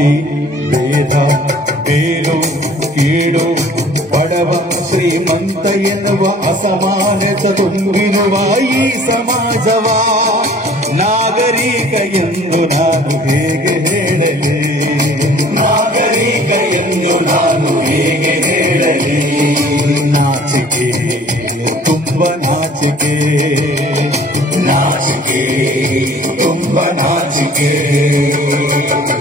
ಜಾತಿ ಭೇದ ಬೇರು ಕೀಳು ಬಡವ ಶ್ರೀಮಂತ ಎನ್ನುವ ಅಸಮಾನತೆ ತುಂಬಿರುವ ಈ ಸಮಾಜವ ನಾಗರಿಕ ಎಂದು ನಾನು ಹೇಗೆ ಹೇಳಲಿ? ನಾಗರಿಕ ಎಂದು ನಾನು ಹೇಗೆ ಹೇಳಲಿ? ನಾಚಿಕೆ, ತುಂಬ ನಾಚಿಕೆ, ನಾಚಿಕೆ, ತುಂಬ ನಾಚಿಕೆ.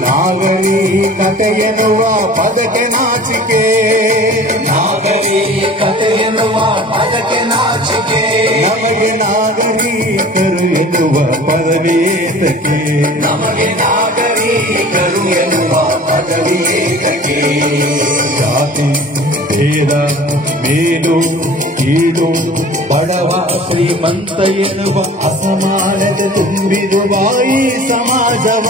ನಾಗರಿಕತೆ ಎನ್ನುವ ಪದಕ್ಕೆ ನಾಚಿಕೆ, ನಾಗರಿಕತೆ ಎನ್ನುವ ಪದಕ್ಕೆ ನಾಚಿಕೆ. ನಮಗೆ ನಾಗರಿಕರು ಎನ್ನುವ ಪದವಿಯೇತಕ್ಕೆ, ನಮಗೆ ನಾಗರಿಕರು ಎನ್ನುವ ಪದವಿಯೇತಕ್ಕೆ. ಜಾತಿ ಭೇದ ಮೇಲು ಕೀಳು ಬಡವ ಶ್ರೀಮಂತ ಎನ್ನುವ ಅಸಮಾನತೆ ತುಂಬಿರುವ ಈ ಸಮಾಜವ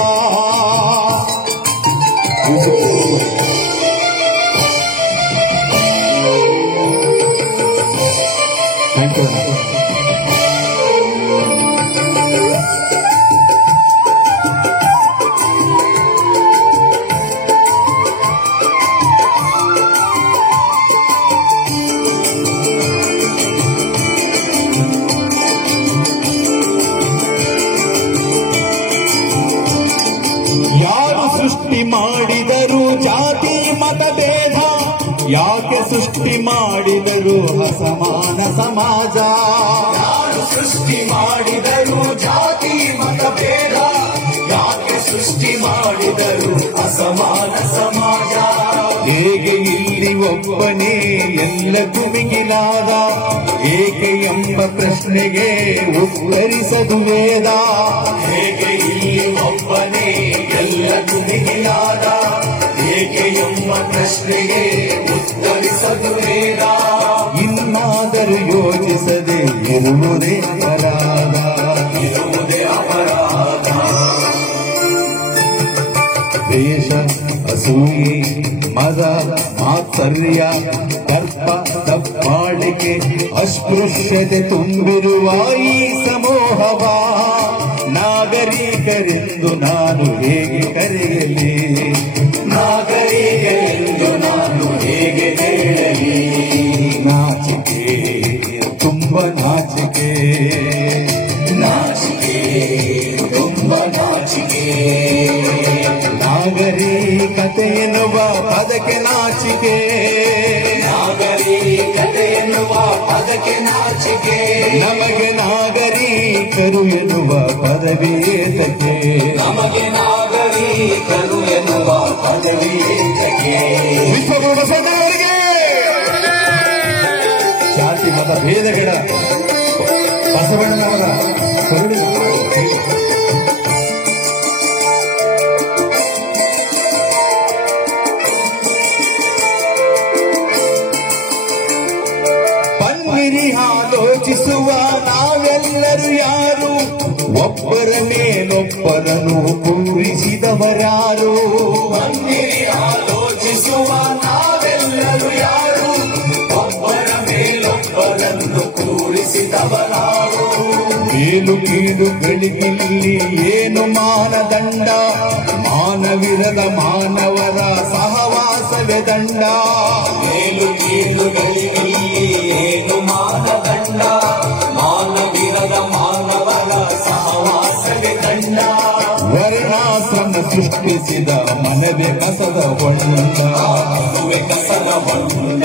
ಸೃಷ್ಟಿ ಮಾಡಿದರು ಜಾತಿ ಮತಭೇದ, ಯಾಕೆ ಸೃಷ್ಟಿ ಮಾಡಿದರು ಅಸಮಾನ ಸಮಾಜ? ಯಾರು ಸೃಷ್ಟಿ ಮಾಡಿದರು ಜಾತಿ ಮತಭೇದ, ಯಾಕೆ ಸೃಷ್ಟಿ ಮಾಡಿದರು ಅಸಮಾನ ಸಮಾಜ? ಹೇಗೆ ಇಲ್ಲಿ ಒಬ್ಬನೇ ಎಲ್ಲಕ್ಕೂ ಮಿಗಿಲಾದ, ಏಕೆ ಎಂಬ ಪ್ರಶ್ನೆಗೆ ಉತ್ತರಿಸದು ವೇದ. ಹೇಗೆ ಇಲ್ಲಿ ಒಬ್ಬನೇ ಎಲ್ಲಕ್ಕೂ ಮಿಗಿಲಾದ, ಏಕೆ ಎಂಬ ಪ್ರಶ್ನೆಗೆ ಉತ್ತರಿಸದು ವೇದ. ಇನ್ನಾದರೂ ಯೋಚಿಸದೆ ಇರುವುದೇ ಅಪರಾಧ, ಇರುವುದೇ ಅಪರಾಧ. ದೇಶ ಅಸೂಯೆ ಮದ ಮಾತ್ಸರ್ಯ ದರ್ಪ ದಬ್ಬಾಳಿಕೆ ಅಸ್ಪೃಶ್ಯತೆ ತುಂಬಿರುವ ಈ ಸಮೂಹವ ನಾಗರಿಕರೆಂದು ನಾನು ಹೇಗೆ ಕರೆಯಲಿ? ನಾಗರಿಕರೆಂದು ನಾನು ಹೇಗೆ ಹೇಳಲಿ? ನಾಚಿಕೆ, ತುಂಬ ನಾಚಿಕೆ, ನಾಚಿಕೆ, ತುಂಬ ನಾಚಿಕೆ. ನಾಗರಿಕತೆ ಎನ್ನುವ ಪದಕ್ಕೆ ನಾಚಿಕೆ, ನಾಗರಿಕತೆ ಎನ್ನುವ ಪದಕ್ಕೆ ನಾಚಿಕೆ. ನಮಗೆ ನಾಗರಿಕರು ಎನ್ನುವ ಪದವಿಯೇತಕ್ಕೆ, ನಮಗೆ ನಾಗರಿಕರು ಎನ್ನುವ ಪದವಿಯೇತಕ್ಕೆ. ವಿಶ್ವಗುರು ಬಸವಣ್ಣನವರಿಗೆ ಜಾತಿ ಮತ ಭೇದಗಳ ಬಸವಣ್ಣನವರ ಕರುಣೆ. ಆಲೋಚಿಸುವ ನಾವೆಲ್ಲರೂ ಯಾರು? ಒಬ್ಬರ ಮೇಲೊಬ್ಬರನ್ನು ಕೂರಿಸಿದವರಾರು? ಆಲೋಚಿಸುವ ನಾವೆಲ್ಲರೂ ಯಾರು? ಒಬ್ಬರ ಮೇಲೊಬ್ಬರನ್ನು ಕೂರಿಸಿದವರಾರು? ಮೇಲು ಕೀಳುಗಳಿಗಿಲ್ಲಿ ಏನು ಮಾನದಂಡ? ಮಾನವಿರದ ಮಾನವರ ಸಹವಾಸವೇ ದಂಡ. ಮೇಲು ಕೀಳುಗಳಿಗಿಲ್ಲಿ ಏನು ಮಾನದಂಡ? ಮಾನವಿರದ ಮಾನವರ ಸಹವಾಸವೇ ದಂಡ. ವರ್ಣಾಶ್ರಮ ಸೃಷ್ಟಿಸಿದ ಮನವೇ ಕಸದ ಹೊಂಡ, ಕಸದ ಹೊಂಡ.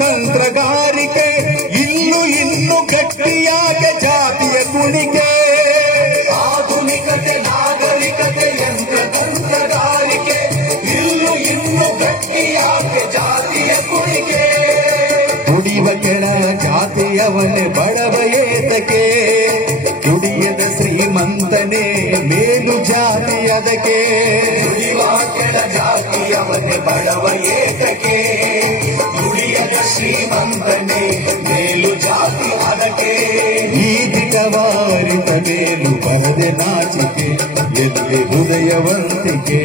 ತಂತ್ರಗಾರಿಕೆ ಇನ್ನು ಗಟ್ಟಿಯಾಗ ಜಾತಿಯ ಕುಣಿಕೆ. ಆಧುನಿಕತೆ ನಾಗರಿಕತೆ ಯಂತ್ರ ತಂತ್ರಗಾರಿಕೆ ಇನ್ನು ಗಟ್ಟಿಯಾಗ ಜಾತಿಯ ಕುಣಿಕೆ. ದುಡಿಯುವ ಕೆಳ ಜಾತಿಯವನೇ ಬಡವ ಏತಕ್ಕೆ? ದುಡಿಯದ ಶ್ರೀಮಂತನೇ ಮೇಲು ಜಾತಿ ಅದಕ್ಕೆ ದುಡಿಯುವ ಕೆಳ ಜಾತಿಯವನೇ ಬಡವ ಏತಕ್ಕೆ ದುಡಿಯದ ಶ್ರೀಮಂತನೇ ಮೇಲು ಜಾತಿ ಅದಕ್ಕೆ ಈ ದಿಟವಾರಿತ ಮೇಲು ಬರದೆ ನಾಚಿಕೆ ಎಲ್ಲಿ ಹೃದಯವಂತಿಕೆ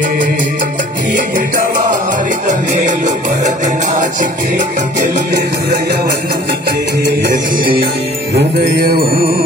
ಈ ದಿಟವಾರಿತ ಮೇಲು ಬರದೆ ನಾಚಿಕೆ ಎಲ್ಲಿ ಹೃದಯವಂತಿಕೆ ಎಲ್ಲಿ ಹೃದಯವಂತಿಕೆ